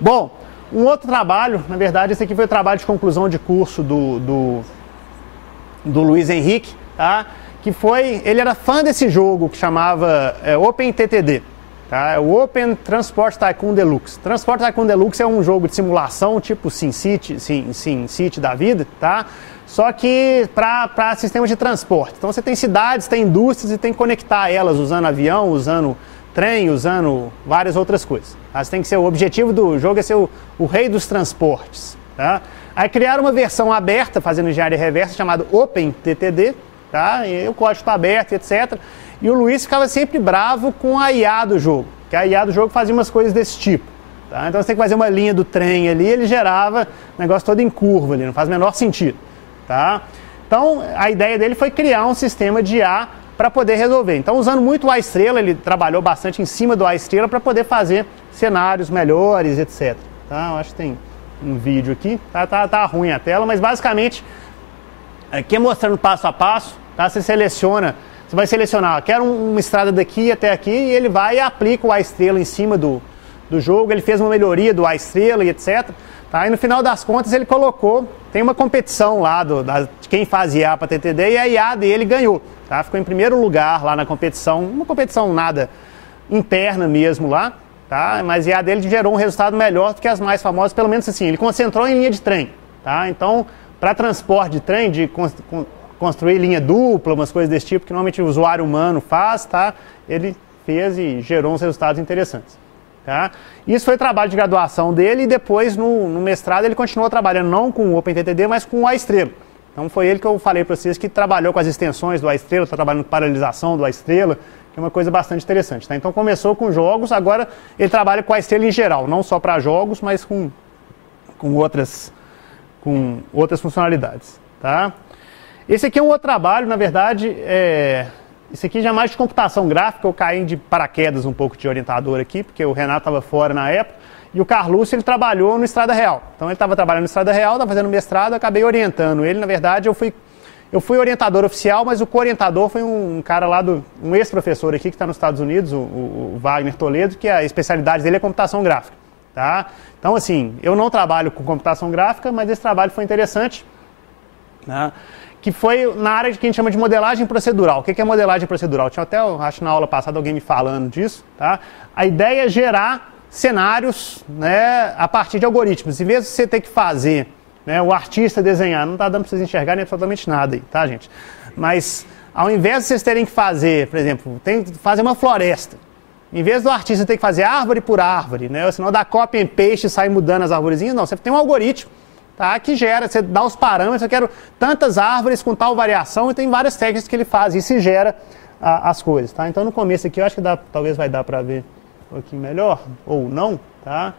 Bom, um outro trabalho, na verdade, esse aqui foi o trabalho de conclusão de curso do Luiz Henrique, tá? Que foi, ele era fã desse jogo que chamava OpenTTD, tá? O Open Transport Tycoon Deluxe. Transport Tycoon Deluxe é um jogo de simulação tipo SimCity da vida, tá? Só que para sistemas de transporte. Então você tem cidades, tem indústrias e tem que conectar elas usando avião, usando trem, usando várias outras coisas. Tá? Você tem que ser, o objetivo do jogo é ser o rei dos transportes, tá? Aí criaram uma versão aberta, fazendo engenharia reversa, chamada OpenTTD, tá? E o código está aberto, etc. E o Luiz ficava sempre bravo com a IA do jogo, porque a IA do jogo fazia umas coisas desse tipo. Tá? Então você tem que fazer uma linha do trem ali, ele gerava o negócio todo em curva ali, não faz o menor sentido. Tá? Então a ideia dele foi criar um sistema de IA para poder resolver. Então, usando muito o A-Estrela, ele trabalhou bastante em cima do A-Estrela para poder fazer cenários melhores, etc. Tá? Eu acho que tem um vídeo aqui, tá ruim a tela, mas basicamente aqui é mostrando passo a passo, tá? Você vai selecionar, quero uma estrada daqui até aqui, e ele vai e aplica o A-Estrela em cima do jogo, ele fez uma melhoria do A-Estrela e etc. Tá? E no final das contas ele colocou, tem uma competição lá de quem faz IA para TTD, e a IA dele ganhou. Tá? Ficou em primeiro lugar lá na competição, uma competição nada interna mesmo lá, tá? Mas a IA dele gerou um resultado melhor do que as mais famosas, pelo menos assim, ele concentrou em linha de trem. Tá? Então, para transporte de trem, de construir linha dupla, umas coisas desse tipo, que normalmente o usuário humano faz, tá? Ele fez e gerou uns resultados interessantes. Tá? Isso foi o trabalho de graduação dele, e depois no mestrado ele continuou trabalhando não com o OpenTTD, mas com o A-Estrela. Então foi ele que eu falei para vocês que trabalhou com as extensões do A-Estrela, está trabalhando com paralelização do A-Estrela, que é uma coisa bastante interessante. Tá? Então começou com jogos, agora ele trabalha com a A-Estrela em geral, não só para jogos, mas com outras funcionalidades. Tá? Esse aqui é um outro trabalho, na verdade, esse aqui já é mais de computação gráfica, eu caí de paraquedas um pouco de orientador aqui, porque o Renato estava fora na época, e o Carluccio, ele trabalhou no Estrada Real. Então ele estava trabalhando no Estrada Real, estava fazendo mestrado, eu acabei orientando ele. Na verdade, eu fui orientador oficial, mas o co-orientador foi um cara lá, um ex-professor aqui que está nos Estados Unidos, o Wagner Toledo, que a especialidade dele é computação gráfica. Tá? Então, assim, eu não trabalho com computação gráfica, mas esse trabalho foi interessante, né? Que foi na área que a gente chama de modelagem procedural. O que é modelagem procedural? Tinha até, acho na aula passada, alguém me falando disso. Tá? A ideia é gerar cenários, né, a partir de algoritmos. Em vez de você ter que fazer, né, o artista desenhar, não está dando para vocês enxergarem absolutamente nada aí, tá, gente? Mas ao invés de vocês terem que fazer, por exemplo, tem que fazer uma floresta. Em vez do artista ter que fazer árvore por árvore, né, ou senão dá copy and paste e sai mudando as arvorezinhas, não, você tem um algoritmo, tá, que gera, você dá os parâmetros, eu quero tantas árvores com tal variação, e tem várias técnicas que ele faz, e se gera as coisas. Tá? Então no começo aqui eu acho que talvez vai dar para ver um pouquinho melhor, ou não, tá?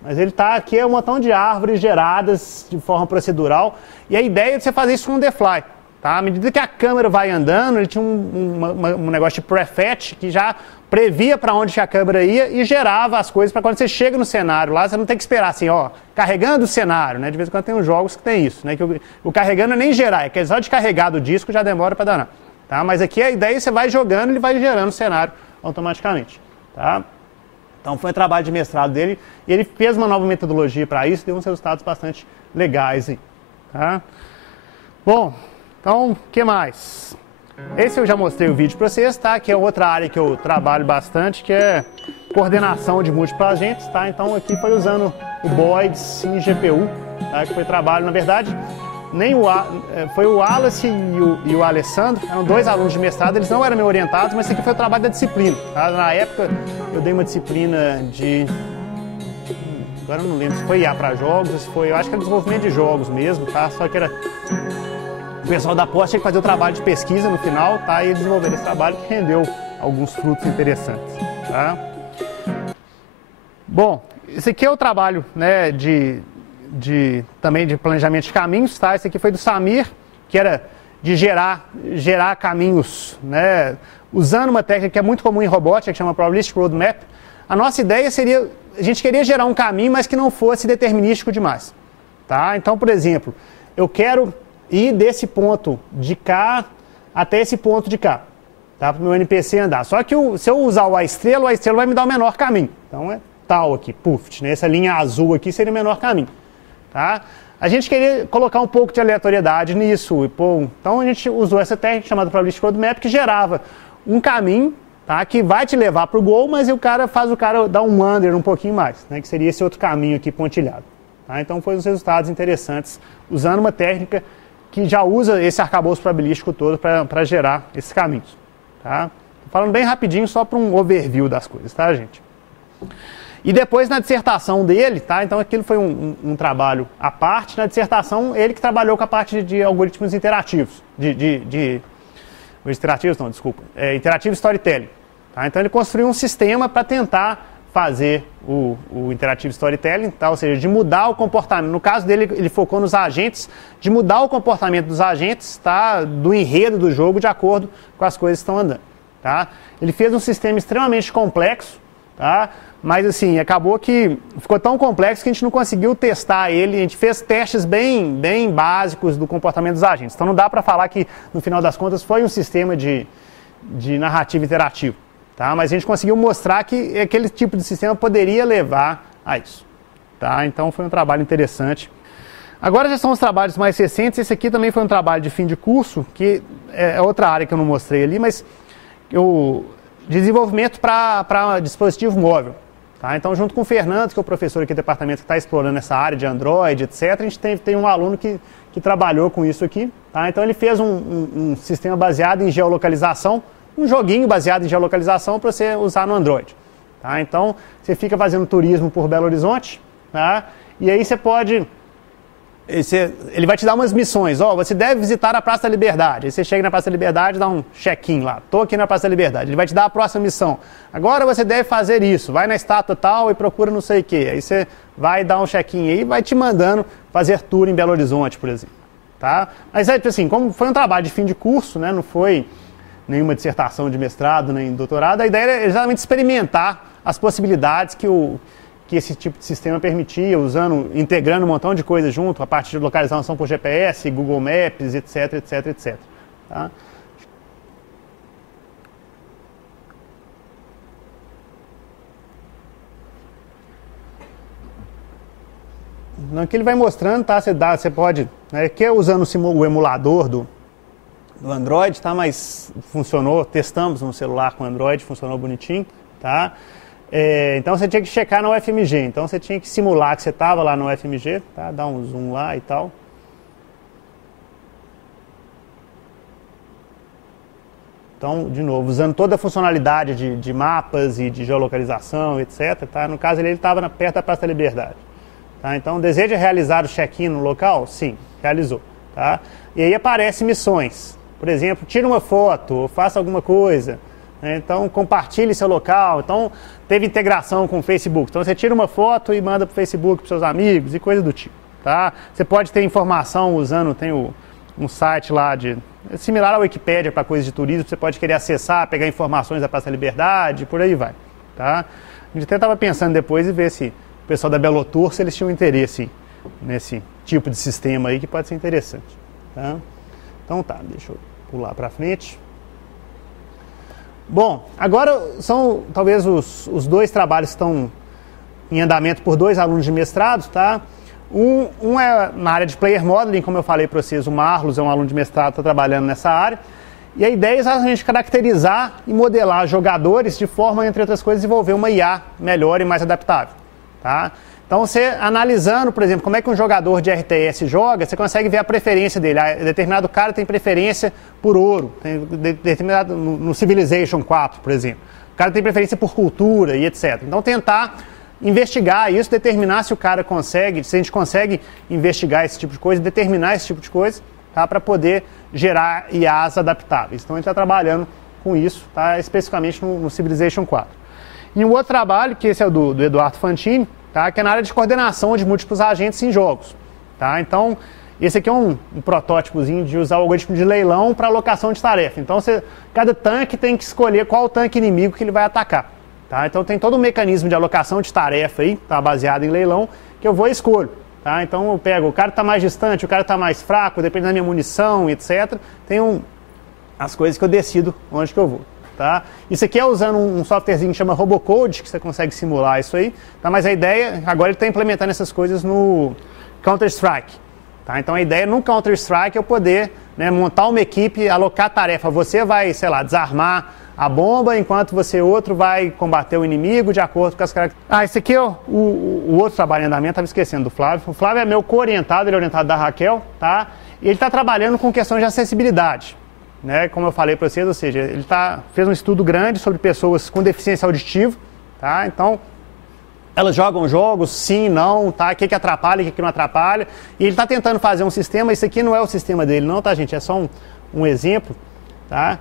Mas ele tá aqui, é um montão de árvores geradas de forma procedural, e a ideia é de você fazer isso on the fly, tá? À medida que a câmera vai andando, ele tinha um negócio de prefetch que já previa para onde a câmera ia e gerava as coisas para quando você chega no cenário lá, você não tem que esperar assim, ó, carregando o cenário, né? De vez em quando tem uns jogos que tem isso, né? Que o carregando é nem gerar, é que só de carregar do disco já demora para danar, tá? Mas aqui a ideia é que você vai jogando, ele vai gerando o cenário automaticamente. Tá? Então foi um trabalho de mestrado dele, e ele fez uma nova metodologia para isso, deu uns resultados bastante legais aí. Tá? Bom, então o que mais? Esse eu já mostrei o vídeo para vocês, tá? Que é outra área que eu trabalho bastante, que é coordenação de múltiplos agentes, tá? Então aqui foi usando o Boids em GPU, tá? Que foi trabalho, na verdade, foi o Wallace e o Alessandro, eram dois alunos de mestrado, eles não eram meio orientados, mas esse aqui foi o trabalho da disciplina. Tá? Na época eu dei uma disciplina de... agora eu não lembro se foi IA para jogos, se foi, eu acho que era desenvolvimento de jogos mesmo, tá? Só que era... o pessoal da pós tinha que fazer o trabalho de pesquisa no final, tá? E desenvolver esse trabalho que rendeu alguns frutos interessantes. Tá? Bom, esse aqui é o trabalho, né, também de planejamento de caminhos, tá? Esse aqui foi do Samir, que era de gerar caminhos, né, usando uma técnica que é muito comum em robótica, que chama Probabilistic Roadmap. A nossa ideia seria, a gente queria gerar um caminho, mas que não fosse determinístico demais. Tá? Então, por exemplo, eu quero ir desse ponto de cá até esse ponto de cá, tá? Para o meu NPC andar. Só que se eu usar o A-Estrela vai me dar o menor caminho. Então tal aqui, PUFT, né? Essa linha azul aqui seria o menor caminho, tá? A gente queria colocar um pouco de aleatoriedade nisso, então a gente usou essa técnica chamada Probabilistic Roadmap, que gerava um caminho, tá? Que vai te levar para o gol, mas o cara faz o cara dar um under um pouquinho mais, né? Que seria esse outro caminho aqui pontilhado. Tá? Então foram os resultados interessantes, usando uma técnica que já usa esse arcabouço probabilístico todo para gerar esses caminhos. Tá? Falando bem rapidinho, só para um overview das coisas, tá, gente? E depois na dissertação dele, tá? Então aquilo foi um trabalho à parte. Na dissertação, ele que trabalhou com a parte de algoritmos interativos, interativo storytelling. Tá? Então ele construiu um sistema para tentar fazer o interativo storytelling, tá? Ou seja, de mudar o comportamento. No caso dele, ele focou nos agentes, de mudar o comportamento dos agentes, tá? Do enredo do jogo de acordo com as coisas que estão andando. Tá? Ele fez um sistema extremamente complexo, tá? Mas assim, acabou que ficou tão complexo que a gente não conseguiu testar ele. A gente fez testes bem básicos do comportamento dos agentes. Então não dá para falar que, no final das contas, foi um sistema de narrativa interativo. Tá? Mas a gente conseguiu mostrar que aquele tipo de sistema poderia levar a isso. Tá? Então foi um trabalho interessante. Agora já são os trabalhos mais recentes. Esse aqui também foi um trabalho de fim de curso, que é outra área que eu não mostrei ali, mas o desenvolvimento para dispositivo móvel. Tá? Então, junto com o Fernando, que é o professor aqui do departamento que está explorando essa área de Android, etc., a gente tem um aluno que trabalhou com isso aqui. Tá? Então, ele fez um sistema baseado em geolocalização, um joguinho baseado em geolocalização para você usar no Android. Tá? Então, você fica fazendo turismo por Belo Horizonte, tá? E aí você pode... Ele vai te dar umas missões, você deve visitar a Praça da Liberdade. Aí você chega na Praça da Liberdade e dá um check-in lá, estou aqui na Praça da Liberdade. Ele vai te dar a próxima missão. Agora você deve fazer isso, vai na estátua tal e procura não sei o quê. Aí você vai dar um check-in aí e vai te mandando fazer tour em Belo Horizonte, por exemplo. Tá? Mas assim, como foi um trabalho de fim de curso, né, não foi nenhuma dissertação de mestrado nem doutorado, a ideia era exatamente experimentar as possibilidades que esse tipo de sistema permitia, integrando um montão de coisas junto, a parte de localização por GPS, Google Maps, etc, etc, etc. Tá? No que ele vai mostrando, tá? Você pode, né, que é usando o emulador do Android, tá? Mas funcionou, testamos no celular com Android, funcionou bonitinho, tá? Então você tinha que checar no UFMG, então você tinha que simular que você estava lá no UFMG, tá? Dar um zoom lá e tal. Então, de novo, usando toda a funcionalidade de mapas e de geolocalização, etc. Tá? No caso, ele estava perto da Praça da Liberdade. Tá? Então, deseja realizar o check-in no local? Sim, realizou. Tá? E aí aparecem missões. Por exemplo, tira uma foto ou faça alguma coisa. Então, compartilhe seu local. Então, teve integração com o Facebook. Então, você tira uma foto e manda para o Facebook para seus amigos e coisa do tipo. Tá? Você pode ter informação usando, tem um site lá similar ao Wikipédia para coisas de turismo. Você pode querer acessar, pegar informações da Praça da Liberdade, por aí vai. Tá? A gente até estava pensando depois e ver se o pessoal da Belotour, se eles tinham interesse nesse tipo de sistema aí, que pode ser interessante. Tá? Então tá, deixa eu pular para frente. Bom, agora são talvez os dois trabalhos que estão em andamento por dois alunos de mestrado, tá? Um é na área de Player Modeling, como eu falei para vocês, o Marlos é um aluno de mestrado, está trabalhando nessa área. E a ideia é exatamente caracterizar e modelar jogadores de forma, entre outras coisas, desenvolver uma IA melhor e mais adaptável, tá? Então, você analisando, por exemplo, como é que um jogador de RTS joga, você consegue ver a preferência dele. Determinado cara tem preferência por ouro, determinado no Civilization 4, por exemplo. O cara tem preferência por cultura e etc. Então, tentar investigar isso, determinar se o cara consegue, se a gente consegue investigar esse tipo de coisa, determinar esse tipo de coisa, tá, para poder gerar IAs adaptáveis. Então, a gente está trabalhando com isso, tá, especificamente no Civilization 4. E um outro trabalho, que esse é o do Eduardo Fantini, tá, que é na área de coordenação de múltiplos agentes em jogos. Tá? Então, esse aqui é um protótipozinho de usar o algoritmo de leilão para alocação de tarefa. Então, cada tanque tem que escolher qual tanque inimigo que ele vai atacar. Tá? Então, tem todo um mecanismo de alocação de tarefa aí, tá, baseado em leilão, que eu vou e escolho. Tá? Então, eu pego o cara está mais distante, o cara está mais fraco, depende da minha munição, etc. Tem as coisas que eu decido onde que eu vou. tá? Isso aqui é usando um softwarezinho que chama Robocode, que você consegue simular isso aí, tá? Mas a ideia, agora ele está implementando essas coisas no Counter-Strike, tá? Então a ideia no Counter-Strike é eu poder, né, montar uma equipe, alocar tarefa. Você vai, sei lá, desarmar a bomba, enquanto você outro vai combater o inimigo de acordo com as características. Esse aqui é o outro trabalho em andamento, estava esquecendo do Flávio. O Flávio é meu co-orientado, ele é orientado da Raquel, tá? E ele está trabalhando com questões de acessibilidade, né? Como eu falei para vocês, ou seja, ele fez um estudo grande sobre pessoas com deficiência auditiva, tá? Então, elas jogam jogos, sim, não, tá? O que atrapalha, o que não atrapalha. E ele está tentando fazer um sistema, isso aqui não é o sistema dele não, tá, gente? É só um exemplo, tá?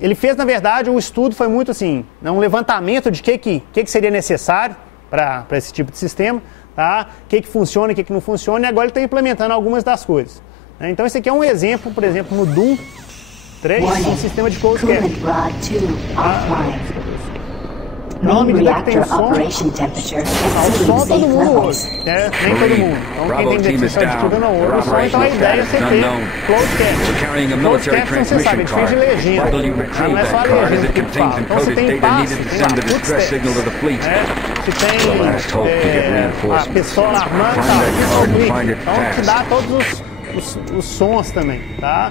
Ele fez, na verdade, o estudo foi muito assim, um levantamento de o que seria necessário para esse tipo de sistema, tá? O que funciona, o que não funciona, e agora ele está implementando algumas das coisas. Então, esse aqui é um exemplo, por exemplo, no Doom 3, um sistema de closed capture. Na medida que tem o som todo mundo ouve, né? Nem todo mundo. Então, quem tem deficiência auditiva não ouve o som, então a ideia é você ter closed capture. Closed capture, você sabe, é diferente de legenda. Não é só a legenda que fala. Então, se tem passe, tem lá, footsteps, se tem a pistola armando, então te dá todos os sons também, tá?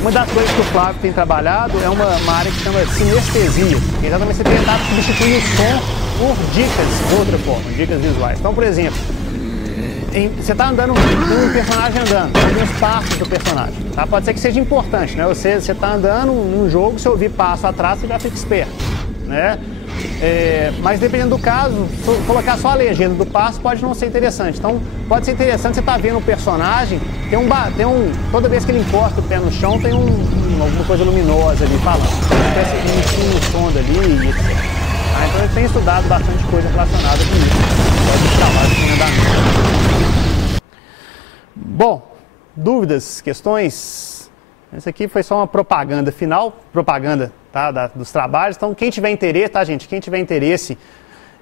Uma das coisas que o Flávio tem trabalhado é uma área que chama sinestesia, que é exatamente você tentar substituir o som por dicas de outra forma, dicas visuais. Então, por exemplo, você está andando, tem um personagem andando, tem os passos do personagem, tá? Pode ser que seja importante, né? Você está andando num jogo, se ouvir passo atrás, você já fica esperto, né? Mas dependendo do caso, colocar só a legenda do passo pode não ser interessante. Então, pode ser interessante você estar vendo um personagem, toda vez que ele encosta o pé no chão, tem alguma coisa luminosa ali falando. Tem um som ali, etc. Então, ele tem estudado bastante coisa relacionada com isso. Pode trabalho com andamento. Bom, dúvidas, questões? Esse aqui foi só uma propaganda final, tá, dos trabalhos. Então, quem tiver interesse, tá, gente? Quem tiver interesse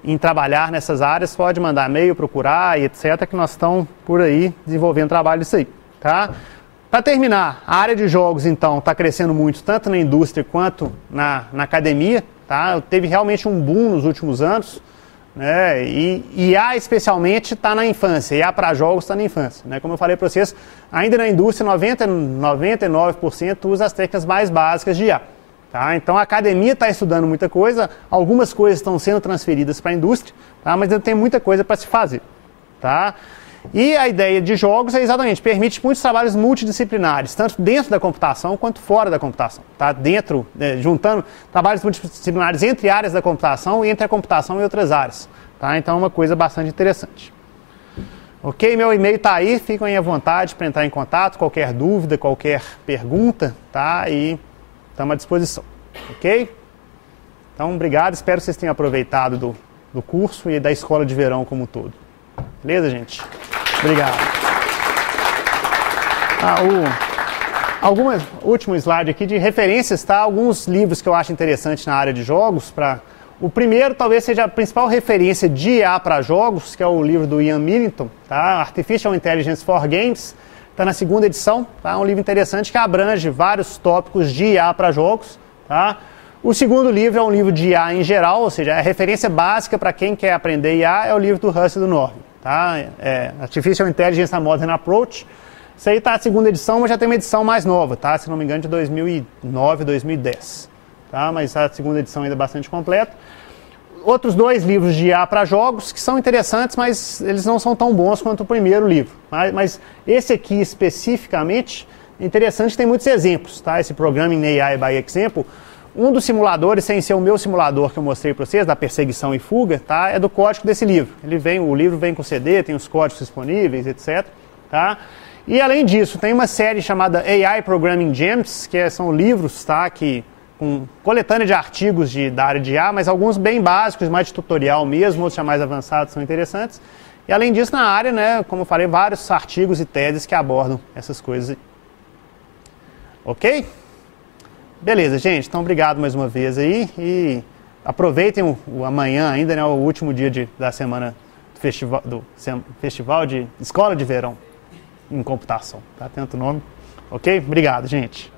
em trabalhar nessas áreas, pode mandar e-mail, procurar e etc, que nós estamos por aí desenvolvendo trabalho disso aí, tá? Para terminar, a área de jogos, então, está crescendo muito, tanto na indústria quanto na academia, tá? Teve realmente um boom nos últimos anos, né? E IA especialmente está na infância, IA para jogos está na infância, né? Como eu falei para vocês, ainda na indústria 99% usa as técnicas mais básicas de IA. Tá? Então a academia está estudando muita coisa, algumas coisas estão sendo transferidas para a indústria, tá? Mas ainda tem muita coisa para se fazer. Tá? E a ideia de jogos é exatamente, permite muitos trabalhos multidisciplinares, tanto dentro da computação quanto fora da computação. Tá? Juntando trabalhos multidisciplinares entre áreas da computação e entre a computação e outras áreas. Tá? Então é uma coisa bastante interessante. Ok, meu e-mail está aí, fiquem à vontade para entrar em contato, qualquer dúvida, qualquer pergunta, tá? E estamos à disposição, ok? Então, obrigado, espero que vocês tenham aproveitado do curso e da escola de verão como um todo. Beleza, gente? Obrigado. Último slide aqui de referências, tá? Alguns livros que eu acho interessantes na área de jogos. O primeiro talvez seja a principal referência de IA para jogos, que é o livro do Ian Millington, tá? Artificial Intelligence for Games. Está na segunda edição, tá? É um livro interessante que abrange vários tópicos de IA para jogos. Tá? O segundo livro é um livro de IA em geral, ou seja, a referência básica para quem quer aprender IA é o livro do Russell e do Norvig. Tá? Artificial Intelligence a Modern Approach. Isso aí está na segunda edição, mas já tem uma edição mais nova, tá? Se não me engano, de 2009, 2010. Tá? Mas a segunda edição ainda é bastante completa. Outros dois livros de IA para jogos que são interessantes, mas eles não são tão bons quanto o primeiro livro. Mas esse aqui especificamente é interessante, tem muitos exemplos. Tá? Esse Programming AI by Example, um dos simuladores, sem ser o meu simulador que eu mostrei para vocês, da perseguição e fuga, tá? É do código desse livro. O livro vem com CD, tem os códigos disponíveis, etc. Tá? E além disso, tem uma série chamada AI Programming Gems, que são livros, tá? Com coletânea de artigos da área de IA, mas alguns bem básicos, mais de tutorial mesmo, outros já mais avançados, são interessantes. E além disso, na área, né, como eu falei, vários artigos e teses que abordam essas coisas. Ok? Beleza, gente. Então, obrigado mais uma vez aí. E aproveitem o amanhã ainda, né, o último dia da semana do festival de Escola de Verão em Computação. Tá? Tem outro nome. Ok? Obrigado, gente.